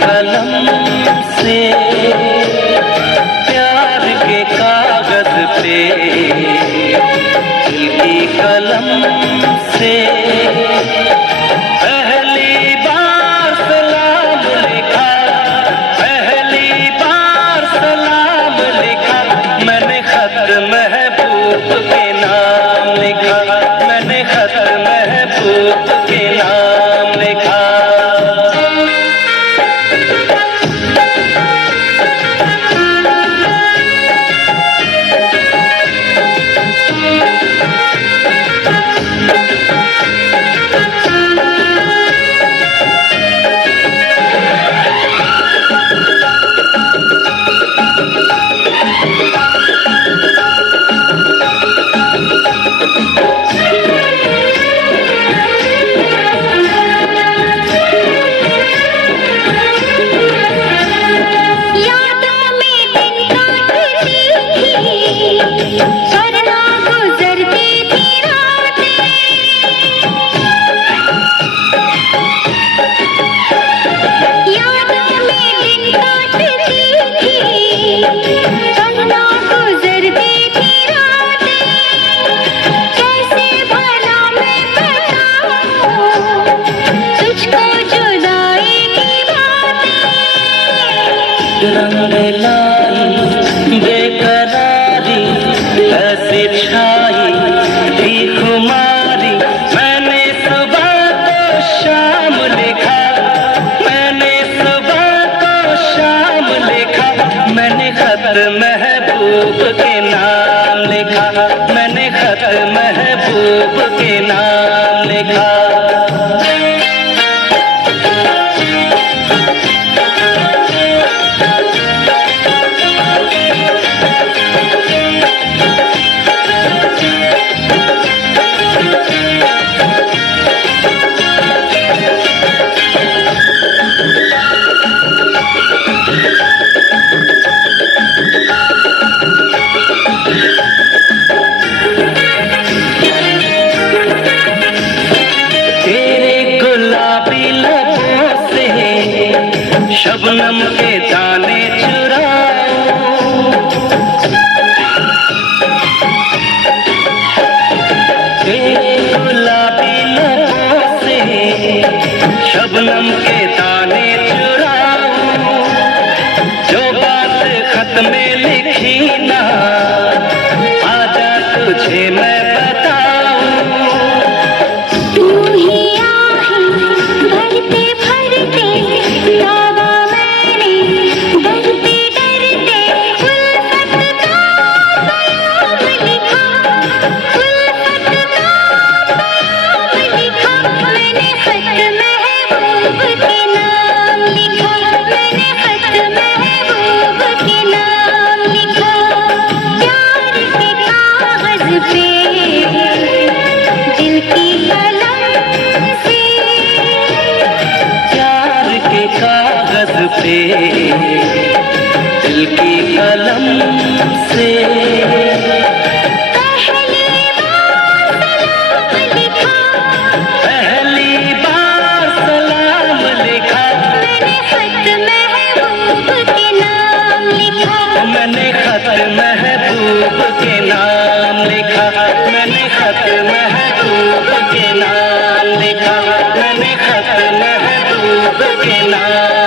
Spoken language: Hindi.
कलम से प्यार के कागज पे, दिल की कलम से पहली बार सलाम लिखा, पहली बार सलाम लिखा। मैंने खत महबूब के नाम लिखा, मैंने खत महबूब के नाम लिखा। रंग लाई बेकरारी ऐसी छाई थी खुमारी। मैंने सुबह को शाम लिखा, मैंने सुबह को शाम लिखा। मैंने खत महबूब के नाम लिखा, मैंने खत महबूब के नाम लिखा। शबनम के दाने चुराओ, तेरे गुलाबी लबों से शबनम के दाने चुराओ। जो बात खत में लिखी ना, आजा तुझे मैं बताऊं। तू ही आहे भरते भरते पे दिल की कलम से पहली बार सलाम लिखा। मैंने खत महबूब के नाम लिखा, मैंने खत महबूब के नाम लिखा, मैंने खत महबूब के नाम।